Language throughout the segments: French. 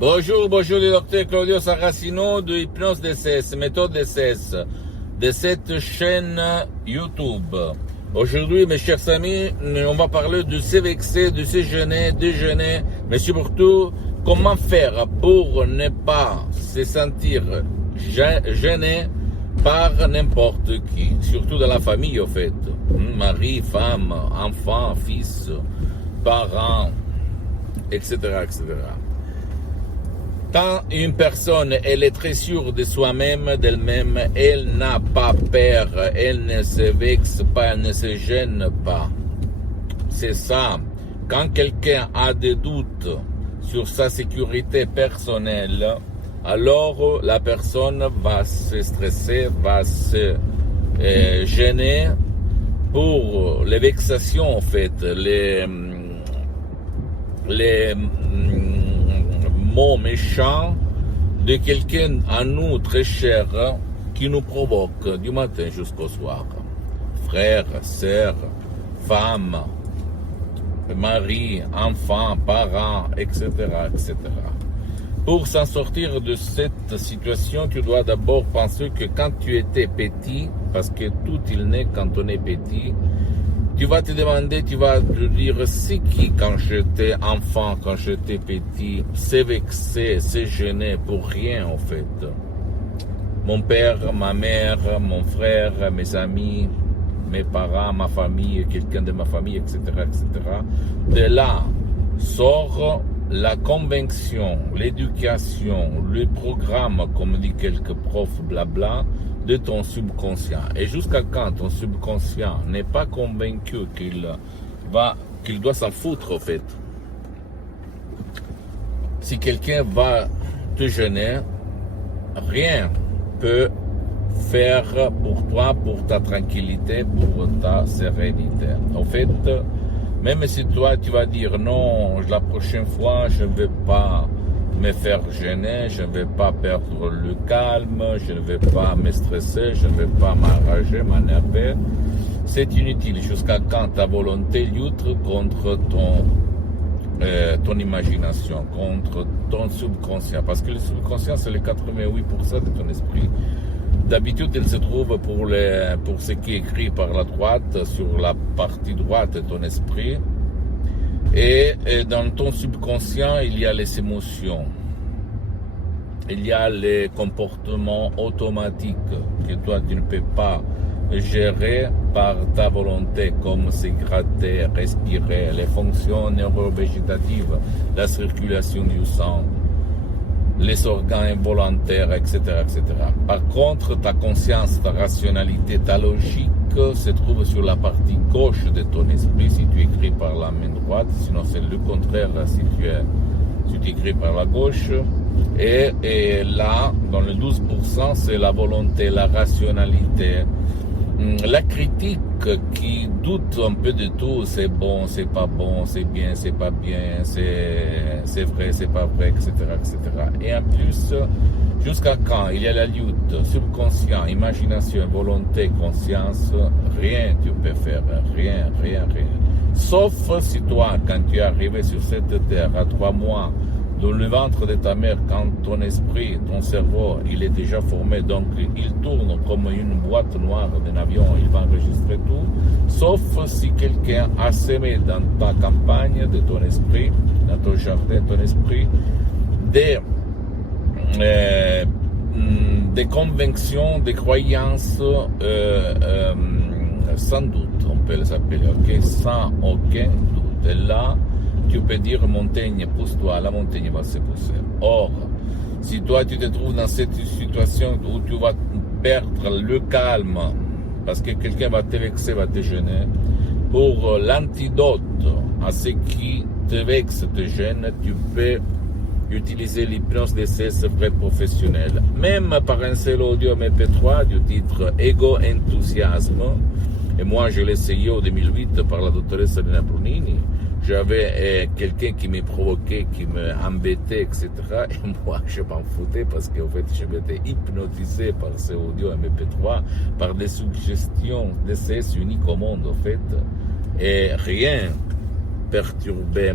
Bonjour, le docteur Claudio Saracino de Hypnose DCS, méthode DCS, de cette chaîne YouTube. Aujourd'hui, mes chers amis, on va parler de s'évexer, de se gêner, déjeuner, mais surtout, comment faire pour ne pas se sentir gêné par n'importe qui, surtout dans la famille, en fait. Mari, femme, enfant, fils, parents, etc., etc. Quand une personne, elle est très sûre de soi-même, d'elle-même, elle n'a pas peur, elle ne se vexe pas, elle ne se gêne pas. C'est ça. Quand quelqu'un a des doutes sur sa sécurité personnelle, alors la personne va se stresser, va se gêner pour les vexations, en fait, les mots méchants de quelqu'un à nous très cher qui nous provoque du matin jusqu'au soir. Frères, sœurs, femmes, mari, enfants, parents, etc., etc. Pour s'en sortir de cette situation, tu dois d'abord penser que quand tu étais petit, parce que tout il naît quand on est petit, tu vas te demander, tu vas te dire, c'est qui quand j'étais enfant, quand j'étais petit, s'est vexé, s'est gêné pour rien en fait. Mon père, ma mère, mon frère, mes amis, mes parents, ma famille, quelqu'un de ma famille, etc., etc. De là sort la conviction, l'éducation, le programme, comme dit quelques profs, blabla, de ton subconscient. Et jusqu'à quand ton subconscient n'est pas convaincu qu'il doit s'en foutre, en fait. Si quelqu'un va te gêner, rien peut faire pour toi, pour ta tranquillité, pour ta sérénité. En fait, même si toi tu vas dire non, la prochaine fois je ne vais pas me faire gêner, je ne vais pas perdre le calme, je ne vais pas me stresser, je ne vais pas m'enrager, m'énerver, c'est inutile jusqu'à quand ta volonté lutte contre ton imagination, contre ton subconscient, parce que le subconscient c'est le 88% de ton esprit. D'habitude, il se trouve pour ce qui est écrit par la droite, sur la partie droite de ton esprit. Et dans ton subconscient, il y a les émotions. Il y a les comportements automatiques que toi, tu ne peux pas gérer par ta volonté, comme se gratter, respirer, les fonctions neurovégétatives, la circulation du sang, les organes involontaires, etc., etc. Par contre, ta conscience, ta rationalité, ta logique se trouve sur la partie gauche de ton esprit si tu écris par la main droite, sinon c'est le contraire si tu écris par la gauche. Et là, dans le 12%, c'est la volonté, la rationalité, la critique qui doute un peu de tout, c'est bon, c'est pas bon, c'est bien, c'est pas bien, c'est vrai, c'est pas vrai, etc., etc. Et en plus, jusqu'à quand il y a la lutte, subconscient, imagination, volonté, conscience, rien tu peux faire, rien. Sauf si toi, quand tu es arrivé sur cette terre à 3 mois, dans le ventre de ta mère, quand ton esprit, ton cerveau, il est déjà formé, donc il tourne comme une boîte noire d'un avion, il va enregistrer tout, sauf si quelqu'un a semé dans ta campagne de ton esprit, dans ton jardin de ton esprit, des convictions, des croyances, sans doute, on peut les appeler, ok, sans aucun doute. Et là, tu peux dire montagne, pousse-toi, la montagne va se pousser. Or, si toi tu te trouves dans cette situation où tu vas perdre le calme, parce que quelqu'un va te vexer, va te gêner, pour l'antidote à ce qui te vexe, te gêne, tu peux utiliser l'hypnose DCS vrai professionnel. Même par un seul audio MP3 du titre Ego Enthousiasme, et moi je l'ai essayé en 2008 par la doctoresse Elena Brunini. J'avais quelqu'un qui me provoquait, qui m'embêtait, etc. Et moi, je m'en foutais parce qu'en fait, je m'étais hypnotisé par ces audios MP3, par des suggestions DCS uniques au monde, en fait. Et rien perturbait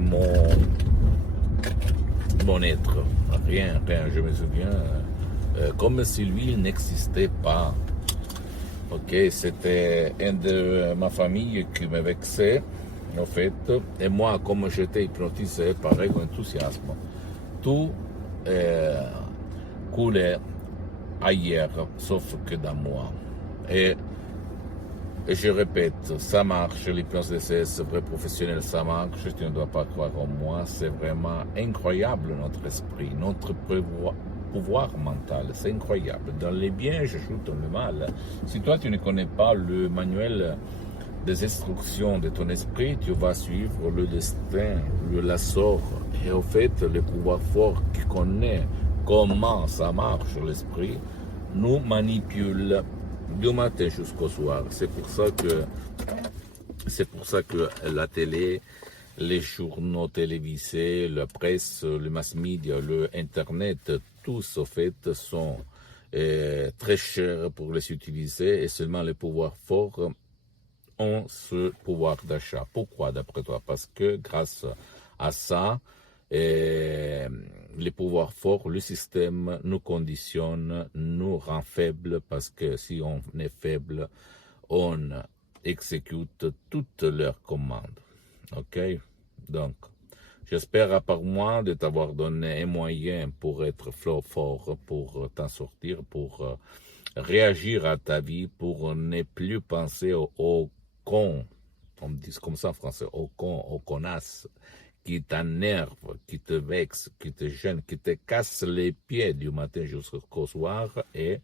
mon être. Rien, rien. Je me souviens, comme si lui, il n'existait pas. Ok, c'était un de ma famille qui me vexait, en fait. Et moi, comme j'étais hypnotisé par enthousiasme, tout coulait ailleurs, sauf que dans moi. Et je répète, ça marche, l'hypnose DCS, vrai professionnel, ça marche, tu ne dois pas croire en moi, c'est vraiment incroyable notre esprit, notre pouvoir mental, c'est incroyable. Dans les biens, je joue dans le mal. Si toi tu ne connais pas le manuel des instructions de ton esprit, tu vas suivre le destin, le sort, et au fait, le pouvoir fort qui connaît comment ça marche l'esprit, nous manipule du matin jusqu'au soir. C'est pour ça que la télé, les journaux télévisés, la presse, le mass media, le internet, tous au fait sont très chers pour les utiliser et seulement les pouvoirs forts ont ce pouvoir d'achat. Pourquoi d'après toi? Parce que grâce à ça, les pouvoirs forts, le système nous conditionne, nous rend faibles parce que si on est faible, on exécute toutes leurs commandes. Ok? Donc, j'espère à part moi de t'avoir donné un moyen pour être fort, pour t'en sortir, pour réagir à ta vie, pour ne plus penser au con, on me dit comme ça en français, au con, au connasse, qui t'énerve, qui te vexe, qui te gêne, qui te casse les pieds du matin jusqu'au soir et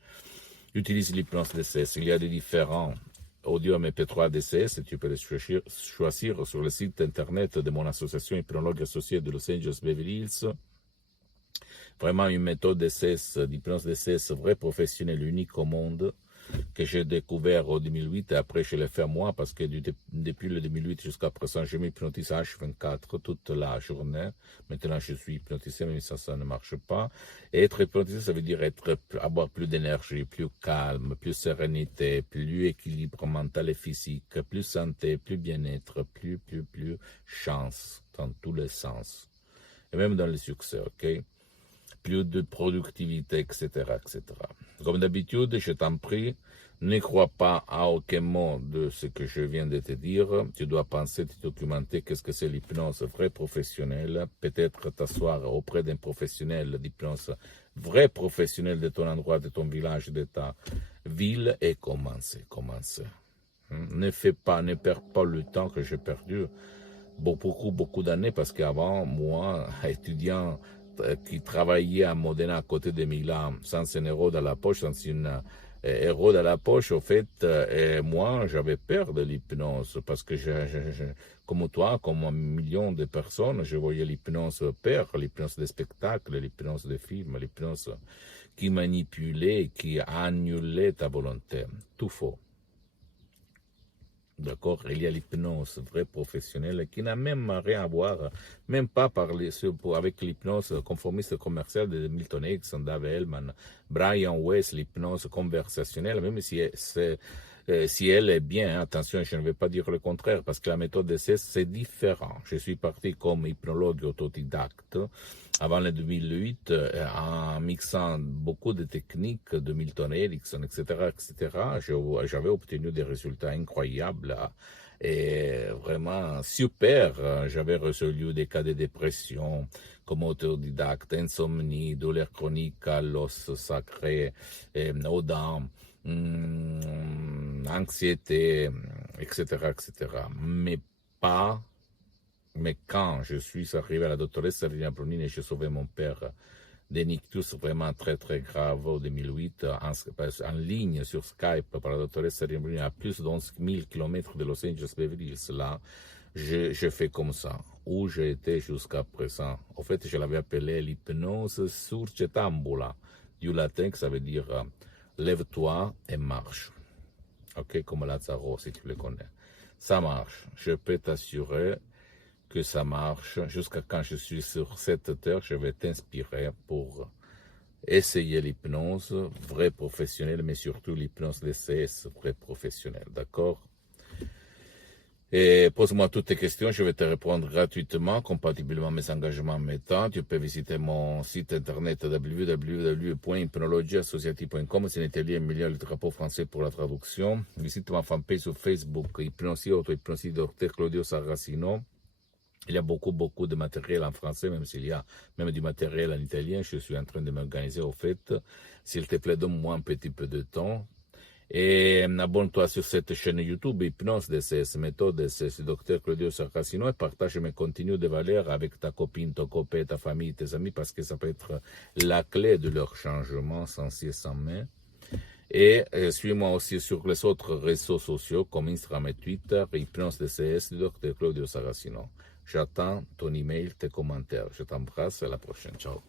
utilise l'hypnose DCS. Il y a des différents audio MP3 DCS, tu peux les choisir sur le site internet de mon association hypnologue associée de Los Angeles Beverly Hills. Vraiment une méthode DCS, d'hypnose DCS vrai professionnel, unique au monde, que j'ai découvert en 2008 et après je l'ai fait moi parce que depuis le 2008 jusqu'à présent je m'hypnotise H24 toute la journée. Maintenant je suis hypnotisé mais ça ne marche pas. Et être hypnotisé ça veut dire avoir plus d'énergie, plus calme, plus sérénité, plus équilibre mental et physique, plus santé, plus bien-être, plus chance dans tous les sens. Et même dans le succès, ok? Plus de productivité, etc., etc. Comme d'habitude, je t'en prie, ne crois pas à aucun mot de ce que je viens de te dire. Tu dois penser, te documenter qu'est-ce que c'est l'hypnose vrai professionnelle. Peut-être t'asseoir auprès d'un professionnel d'hypnose vrai professionnel de ton endroit, de ton village, de ta ville et commencer. Ne perds pas le temps que j'ai perdu beaucoup d'années parce qu'avant, moi, étudiant qui travaillait à Modena à côté de Milan, sans un euro dans la poche, sans une euro dans la poche, au fait, moi, j'avais peur de l'hypnose parce que comme toi, comme un million de personnes, je voyais l'hypnose peur, l'hypnose des spectacles, l'hypnose des films, l'hypnose qui manipulait, qui annulait ta volonté. Tout faux. D'accord, il y a l'hypnose vraie professionnelle qui n'a même rien à voir, même pas parler avec l'hypnose conformiste commerciale de Milton Erickson, Dave Hellman, Brian Weiss, l'hypnose conversationnelle, même si si elle est bien, attention, je ne vais pas dire le contraire, parce que la méthode DCS, c'est différent. Je suis parti comme hypnologue autodidacte avant le 2008, en mixant beaucoup de techniques de Milton Erickson, etc., j'avais obtenu des résultats incroyables et vraiment super. J'avais résolu des cas de dépression comme autodidacte, insomnie, douleur chronique à l'os sacré, aux dents, anxiété, etc. Mais quand je suis arrivé à la doctoresse Serena Brunini et j'ai sauvé mon père d'un ictus vraiment très grave en 2008 en ligne sur Skype par la doctoresse Serena Brunini à plus d'11 000 km de Los Angeles Beverly Hills, là, je fais comme ça, où j'ai été jusqu'à présent. En fait, je l'avais appelé l'hypnose surcetambula, du latin, que ça veut dire lève-toi et marche. Ok, comme Lazaro, si tu le connais. Ça marche. Je peux t'assurer que ça marche. Jusqu'à quand je suis sur cette terre, je vais t'inspirer pour essayer l'hypnose vraie professionnelle, mais surtout l'hypnose DCS vraie professionnelle. D'accord? Et pose-moi toutes tes questions, je vais te répondre gratuitement, compatiblement à mes engagements en même temps. Tu peux visiter mon site internet www.hypnologieassociative.com. C'est un atelier Emilia, le drapeau français pour la traduction. Visite ma fanpage sur Facebook, Hypnosie, auto-hypnosie, Dr Claudio Saracino. Il y a beaucoup de matériel en français, même s'il y a même du matériel en italien. Je suis en train de m'organiser au fait. S'il te plaît, donne-moi un petit peu de temps. Et abonne-toi sur cette chaîne YouTube, Hypnose DCS, méthode DCS, Dr Claudio Saracino, et partage mes contenus de valeur avec ta copine, ton copain, ta famille, tes amis, parce que ça peut être la clé de leur changement sans cesse sans main. Et suis-moi aussi sur les autres réseaux sociaux comme Instagram et Twitter, Hypnose DCS, Dr Claudio Saracino. J'attends ton email, tes commentaires. Je t'embrasse, à la prochaine. Ciao.